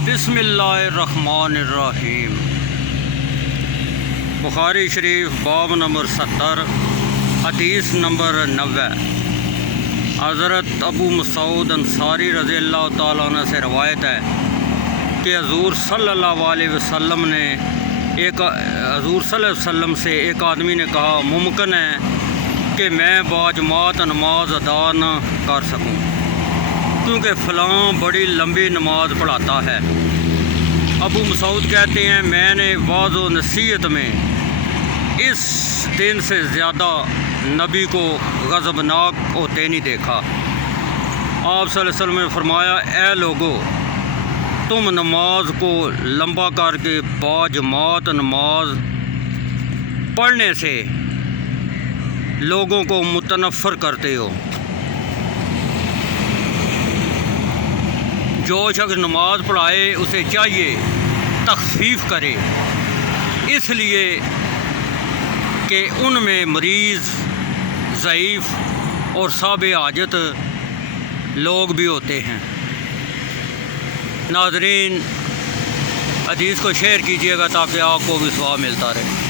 बिस्मिल्लाहिर्रहमानिर्रहीम। बुखारी शरीफ बाब नंबर 70 हदीस नंबर 90। हज़रत अबू मसूद अंसारी रज़ी अल्लाह तआला अन्हु से रवायत है कि हज़ूर सल्लल्लाहु अलैहि वसल्लम से एक आदमी ने कहा, मुमकिन है कि मैं बाजमात नमाज अदा न कर सकूं क्योंकि फ़लाँ बड़ी लंबी नमाज पढ़ाता है। अबू मसूद कहते हैं, मैंने वाज़ व नसीहत में इस दिन से ज़्यादा नबी को ग़ज़बनाक होते नहीं देखा। आप सल्लल्लाहु अलैहि वसल्लम ने फरमाया, ए लोगो, तुम नमाज को लंबा करके बाजमात नमाज पढ़ने से लोगों को मुतनफ़्फ़िर करते हो। जो शख्स नमाज पढ़ाए उसे चाहिए तख़फ़ीफ़ करे, इसलिए कि उनमें मरीज़, ज़ईफ़ और साहिब हाजत लोग भी होते हैं। नाज़रीन, हदीस को शेयर कीजिएगा ताकि आपको भी सवाब मिलता रहे।